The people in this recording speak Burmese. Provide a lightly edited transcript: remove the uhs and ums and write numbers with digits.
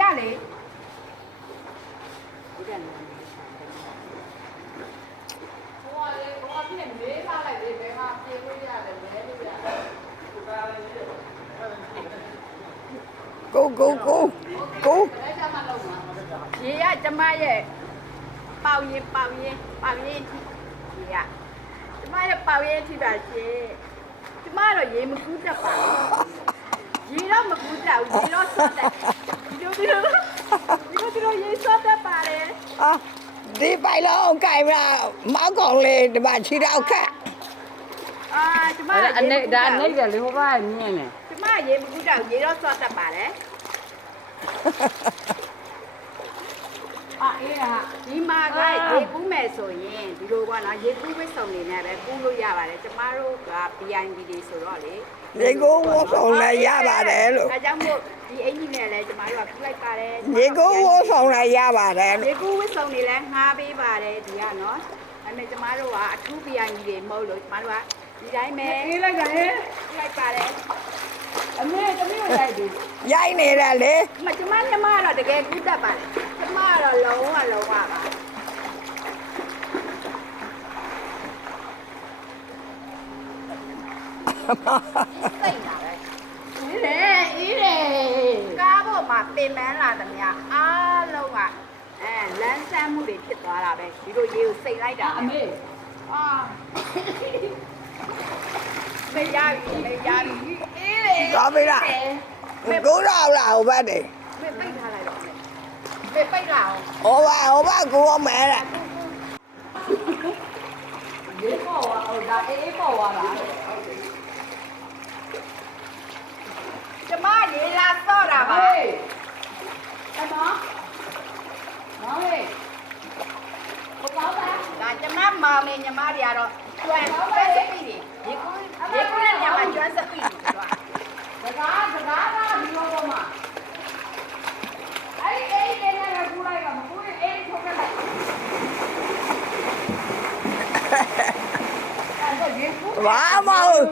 ကြလေကိုရေရကျမရဲ့ပေါင်ရင်ရေရကျမရဲ့ပေါင်ရင်ထိပါရှင်ကျမတော့ရေမကူးတတ်ပါဘူးရေတော့မကူးတတ်ဘူးရေတော့စော့တတ်ဒီလိုရေစော့တတ်ပါလေ အာဒီပိုင်လုံးကြိုင်မလားမောက်ကောင်လေးဒီမှာခြေတော့ခက် အာကျမ အနေဒါအနေကလေဟိုဘကမြင်နေ ကျမရေမကူးတတ်ဘူးရေတော့စော့တတ်ပါလေအေးဟာဒီမှာကရေကူးမယ်ဆိုရင်ဒီလိုကနော်ရေကူးဝစ်စုံနေနဲ့ပဲကူးလို့ရပါတယ်ကျမတို့က BIB တွေဆိုတော့လေ ရေကိုဝတ်ဆောင်လည်းရပါတယ်လို့ ဒါကြောင့်မို့ဒီအင်ကြီးနဲ့လည်းကျမတို့ကကူးလိုက်ပါတယ် ရေကိုဝတ်ဆောင်လည်းရပါတယ်လို့ ရေကူးဝစ်စုံနေလဲငှားပေးပါတယ်ဒီကနော်ဒါပေမဲ့ကျမတို့ကအထူး BIB တွေမဟုတ်လို့ကျမတို့ကဒီတိုင်းပဲ အေးလိုက်ကြရဲ့ ကူးလိုက်ပါတယ် အမေတမီးကိုလိုက်ပြီ ရိုက်နေတယ်လေ ကျမညမကတော့တကယ်ကူးတတ်ပါတယ်ကျမကတော့လုံးဝပါစိတ်လာပဲအေးတယ်ကားပေါ်မှာပင်ပန်းလာသမျှအားလုံးကလမ်းဆန်းမှုတွေဖြစ်သွားတာပဲဒီလိုရေကိုစိတ်လိုက်တာ အမေ အာမေရပြီအေးတယ် သွားပြီလားကိုတော့လာဟိုဘက်နေ မေပိတ်ထားလိုက်တော့မေပိတ်လာအောင် ဟိုဘကိုရမယ်လား ရေပေါ်ဝါဟိုဒါအေးပေါ်ဝါလား ကျမရေလာစော့တာပါ ဟေးအမမောင်လေးဘကောင်းလား ဒါကျမမောင်နေညီမတွေကတော့ကျွမ်းစပီတွေရေကူးနဲ့ညမှာကျွမ်းစပီတွေတော့ စကားကဒီလိုတော့မှာအဲ့အေးနေနေကူလိုက်ကမကူရင်အေးထုတ်ခဲ့လိုက်အဲ့တော့ရေကူး ဘာမဟုတ်